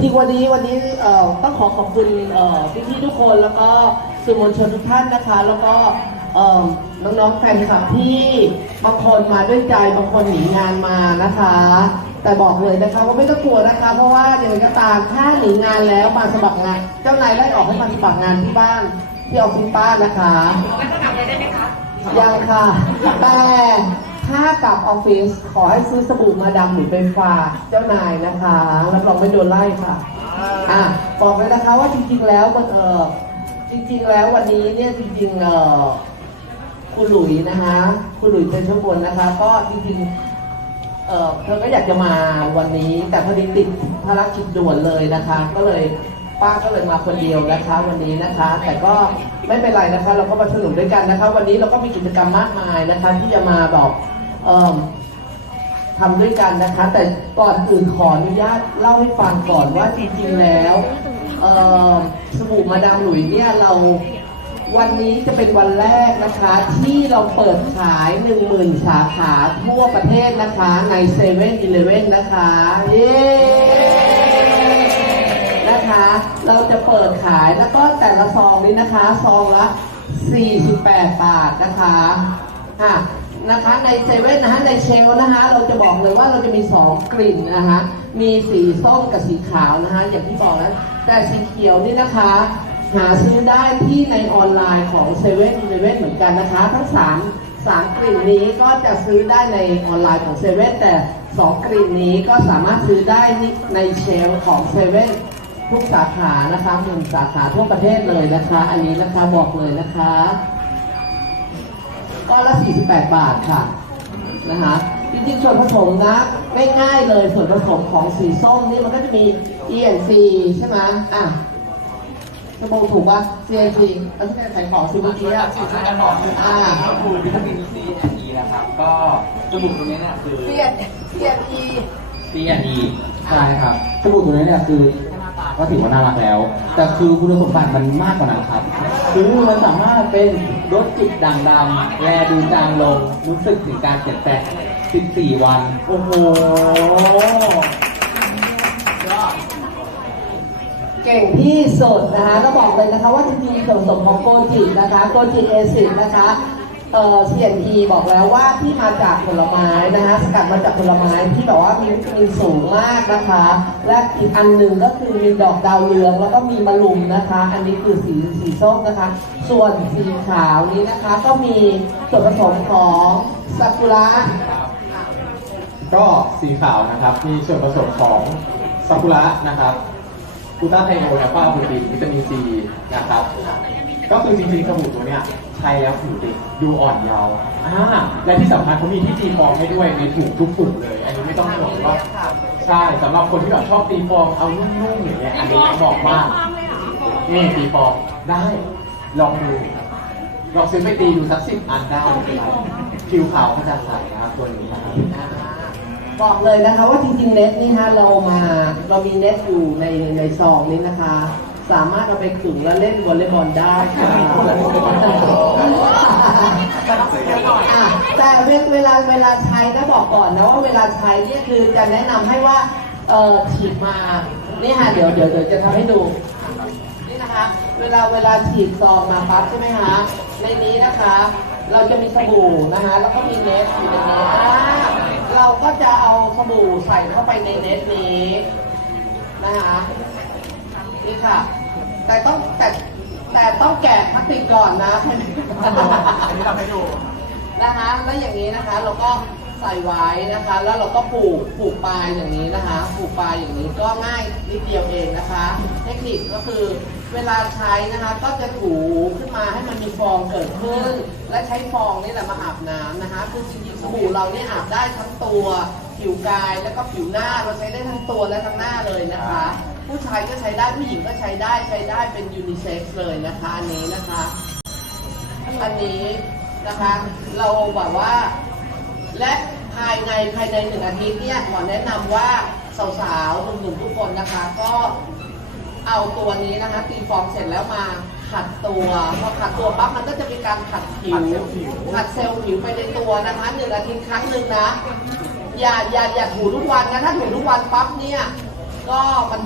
ที่วันนี้วันนี้เอ่อต้องขอขอบคุณเอ่อพี่ๆทุกคนแล้วก็สื่อมวลชนทุกท่านนะคะ แล้วก็เอ่อน้องๆแฟนคลับที่บางคนมาด้วยใจบางคนหนีงานมานะคะ แต่บอกเลยนะคะว่าไม่ต้องกลัวนะคะ เพราะว่าอย่างไรก็ตามถ้าหนีงานแล้วมาสมัครงาน เจ้านายไล่ออกให้มาสมัครงานที่บ้านที่ออฟฟิศป้านนะคะแล้วสมัครเลยได้ไหมคะยังค่ะแต่ ถ้ากลับออฟฟิศขอให้ซื้อสบู่มาดามหรือไปฝากเจ้านายนะคะรับรองไม่โดนไล่ค่ะอะบอกเลยนะคะว่าจริงๆแล้วมันเออจริงๆแล้ววันนี้เนี่ยจริงๆเออคุณหลุยนะคะคุณหลุยเป็นชบนนะคะ ก็จริงๆเออเธอก็อยากจะมาวันนี้ แต่พอดีติดภารกิจด่วนเลยนะคะ ก็เลยป้าก็เลยมาคนเดียวนะคะ วันนี้นะคะ แต่ก็ไม่เป็นไรนะคะ เราก็มาสนุกด้วยกันนะคะ วันนี้เราก็มีกิจกรรมมากมายนะคะ ที่จะมาบอกเออ ทำด้วยกันนะคะ แต่ก่อนอื่นขออนุญาตเล่าให้ฟังก่อนว่าจริงๆแล้วเอ่อสบู่มาดามหลุยเนี่ยเราวันนี้จะเป็นวันแรกนะคะ ที่เราเปิดขาย 1 0,000 สาขาทั่วประเทศนะคะใน7 e เ e ่ e อนะคะ เย้นะคะ เราจะเปิดขายแล้วก็แต่ละซองนี้นะคะ ซองละ 48 บาทนะคะอะ นะคะในเซเว่นนะคะในเชลนะคะเราจะบอกเลยว่าเราจะมี 2 กลิ่นนะคะมีสีส้มกับสีขาวนะคะอย่างที่บอกนะแต่สีเขียวนี่นะคะ หาซื้อได้ที่ในออนไลน์ของเซเว่นเลเว่นเหมือนกันนะคะ ทั้งสามสามกลิ่นนี้ก็จะซื้อได้ในออนไลน์ของเซเว่นแต่สองกลิ่นนี้ก็สามารถซื้อได้ในเชลของเซเว่นทุกสาขานะคะหนึ่งสาขาทั่วประเทศเลยนะคะ อันนี้นะคะบอกเลยนะคะ ก้อนละ 48 บาทค่ะนะคะจริงๆส่วนผสมนะง่ายๆเลยส่วนผสมของสีส้มนี่มันก็จะมี ENC ใช่ไหมอะสมองถูกป่ะ CNC แล้วที่เป็นใส่ของซิเมื่อกี้อะสูตรการบอกคืออ่าก็คือวิตามินซีแอนอีนะครับ ก็สบู่ตัวนี้เนี่ยคือ CNC ซีแอนอีใช่ครับสบู่ตัวนี้เนี่ยคือก็ถือว่าน่ารักแล้ว แต่คือคุณสมบัติมันมากกว่านั้นครับ คือมันสามารถเป็นรถจิตด่างดำแลดูจางลงรู้สึกถึงการเปลี่ยนแปลง14 วัน โอ้โหเก่งที่สุดนะคะต้องบอกเลยนะคะว่าจริงๆส่วนผสมของโกจินะคะโกจิเอซิดนะคะ เอ่อ CNT บอกแล้วว่าที่มาจากผลไม้นะคะสกัดมาจากผลไม้ที่แบบว่ามีวิตามินสูงมากนะคะ และอีกอันหนึ่งก็คือมีดอกดาวเรือง แล้วก็มีมะลุมนะคะ อันนี้คือสีสีส้มนะคะ ส่วนสีขาวนี้นะคะก็มีส่วนผสมของซากุระก็สีขาวนะครับ มีส่วนผสมของซากุระนะครับกูตาไทโอแอลฟาบูตินวิตามินซีนะครับ ก็คือจริงๆสบู่ตัวเนี้ยใช้แล้วผิวติดูอ่อนเยาว์อ่าและที่สำคัญเขามีที่ตีฟองให้ด้วยในถุงทุกถุงเลย อันนี้ไม่ต้องห่วงว่าใช่สำหรับคนที่แบบชอบตีฟองเอานุ่มๆอย่างเงี้ยอันนี้เหมาะมากนี่ตีฟองได้ลองดูลองซื้อไปตีดูสักสิบอันได้ไม่เป็นไรผิวขาวก็จะใสนะครับตัวนี้นะครับบอกเลยนะคะว่าจริงๆเน็ตนี่ฮะเรามาเรามีเน็ตอยู่ในในซองนี้นะคะ สามารถเอาไปขึงแล้วเล่นวอลเลย์บอลได้ค่ะอะแต่เวเวลาเวลาใช้นะบอกก่อนนะว่าเวลาใช้เนี่ยคือจะแนะนำให้ว่าเออฉีดมานี่ค่ะเดี๋ยวเดี๋ยวเดี๋ยวจะทำให้ดู นี่นะคะเวลาเวลาฉีดซองมาปั๊บใช่ไหมคะในนี้นะคะ เราจะมีสบู่นะคะแล้วก็มีเน็ตอยู่ในนี้อ่าเราก็จะเอาสบู่ใส่เข้าไปในเน็ตนี้นะคะนี่ค่ะ แต่ต้องแต่แต่ต้องแกะพลาสติกก่อนนะ อันนี้ทำให้ดู นะคะ แล้วอย่างนี้นะคะเราก็ใส่ไว้นะคะ แล้วเราก็ผูกผูกปลายอย่างนี้นะคะผูกปลายอย่างนี้ก็ง่ายนิดเดียวเองนะคะ เทคนิคก็คือเวลาใช้นะคะก็จะถูขึ้นมาให้มันมีฟองเกิดขึ้น และใช้ฟองนี่แหละมาอาบน้ำนะคะ คือจริงๆสบู่เราเนี่ยอาบได้ทั้งตัว ผิวกายแล้วก็ผิวหน้าเราใช้ได้ทั้งตัวและทั้งหน้าเลยนะคะ ผู้ชายก็ใช้ได้ผู้หญิงก็ใช้ได้ใช้ได้เป็นยูนิเซ็กซ์เลยนะคะอันนี้นะคะ อันนี้นะคะเราแบบว่า และภายในภายในหนึ่งอาทิตย์เนี่ยขอแนะนำว่าสาวๆหนุ่มๆทุกคนนะคะ ก็เอาตัวนี้นะคะตีฟองเสร็จแล้วมาขัดตัวพอขัดตัวปั๊บมันก็จะมีการขัดผิวขัดเซลล์ผิวไปในตัวนะคะหนึ่งอาทิตย์ครั้งหนึ่งนะ อย่าอย่าอย่าถูทุกวันนะถ้าถูทุกวันปั๊บเนี่ย ก็มัน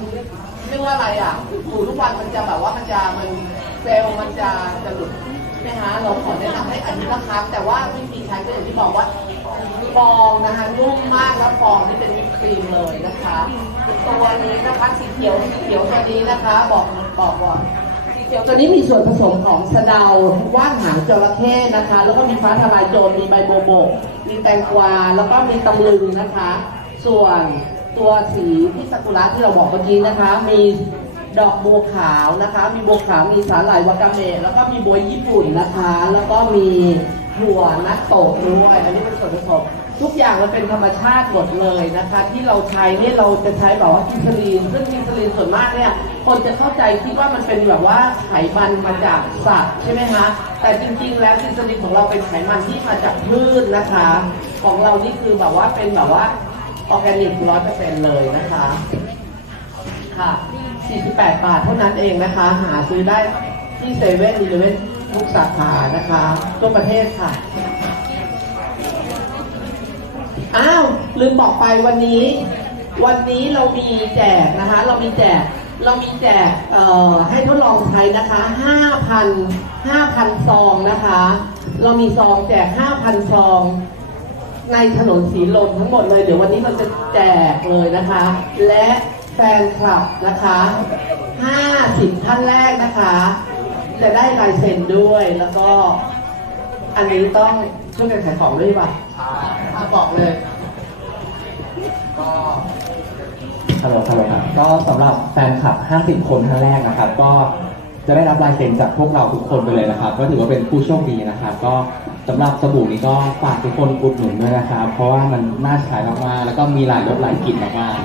เรียกว่าอะไรอะถูทุกวันมันจะแบบว่ามันจะมันเซลล์มันจะจะหลุดใช่ไหมฮะเราขอแนะนำให้อันนี้ละครั้งแต่ว่าวิธีใช้ก็อย่างที่บอกว่าฟองนะคะนุ่มมากแล้วฟองนี่เป็นวิปครีมเลยนะคะตัวนี้นะคะสีเขียวสีเขียวตัวนี้นะคะ บอกบอกว่าสีเขียวตัวนี้มีส่วนผสมของสะเดาว่านหางจระเข้นะคะ แล้วก็มีฟ้าทลายโจรมีใบโบโบกมีแตงกวาแล้วก็มีตำลึงนะคะ ส่วน ตัวสีที่ซากุระที่เราบอกเมื่อกี้นะคะ มีดอกบัวขาวนะคะ มีบัวขาวมีสาหร่ายวากาเมะแล้วก็มีบัวญี่ปุ่นนะคะ แล้วก็มีถั่วนัตโตะด้วยอันนี้เป็นส่วนผสมทุกอย่างมันเป็นธรรมชาติหมดเลยนะคะ ที่เราใช้เนี่ยเราจะใช้แบบว่ากิซลีนซึ่งกินซลีนส่วนมากเนี่ยคนจะเข้าใจคิดว่ามันเป็นแบบว่าไขมันมาจากสัตว์ใช่ไหมคะแต่จริงๆ แล้วกินซลีนของเราเป็นไขมันที่มาจากพืชนะคะ ของเรานี่คือแบบว่าเป็นแบบว่า ออร์แกนิกร้อยเปอร์เซ็นต์เลยนะคะ ค่ะ 48 บาทเท่านั้นเองนะคะ หาซื้อได้ที่เซเว่นอีเลเว่นทุกสาขานะคะทั่วประเทศค่ะ อ้าว ลืมบอกไปวันนี้ วันนี้เรามีแจกนะคะ เรามีแจก เรามีแจกให้ทดลองใช้นะคะ 5,000 5,000 ซองนะคะ เรามีซองแจก 5,000 ซอง ในถนนสีลมทั้งหมดเลย เดี๋ยววันนี้เราจะแจกเลยนะคะ และแฟนคลับนะคะ 50 ท่านแรกนะคะ จะได้ลายเซ็นด้วยแล้วก็ อันนี้ต้องช่วยกันขายของด้วยป่ะอะบอกเลย ก็ฮัลโหลฮัลโหลครับก็สำหรับแฟนคลับ 50 คนท่านแรกนะครับ ก็จะได้รับลายเซ็นจากพวกเราทุกคนไปเลยนะครับ ก็ถือว่าเป็นผู้โชคดีนะครับ ก็ สำหรับสบู่นี้ก็ฝากทุกคนอุดหนุนด้วยนะครับ เพราะว่ามันน่าใช้มากๆ แล้วก็มีหลายรสหลายกลิ่นมากๆ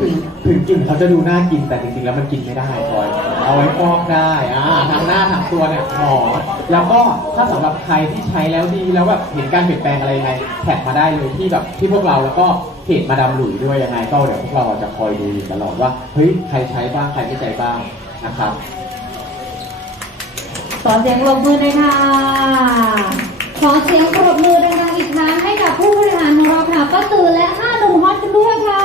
ถึงถึงกลิ่นเขาจะดูน่ากินแต่จริงๆแล้วมันกินไม่ได้พลอยเอาไว้ฟอกได้อ่าทางหน้าทางตัวเนี่ยหอมแล้วก็ถ้าสำหรับใครที่ใช้แล้วดีแล้วแบบเห็นการเปลี่ยนแปลงอะไรยังไงแท็กมาได้เลยที่แบบที่พวกเราแล้วก็เพจมาดามหลุยด้วยยังไงก็เดี๋ยวพวกเราจะคอยดูอยู่ตลอดว่าเฮ้ยใครใช้บ้างใครไม่ใช้บ้างนะครับ ขอเสียงปรบมือเลยค่ะ ขอเสียงปรบมือดังๆอีกครั้งให้กับผู้บริหารของเราค่ะป้าตือและห้าหนุ่มฮอตกันด้วยค่ะ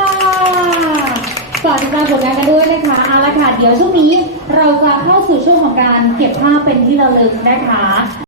ฝากติดตามผลงานกันด้วยนะคะเอาละค่ะ เดี๋ยวช่วงนี้เราจะเข้าสู่ช่วงของการเก็บภาพเป็นที่ระลึกนะคะ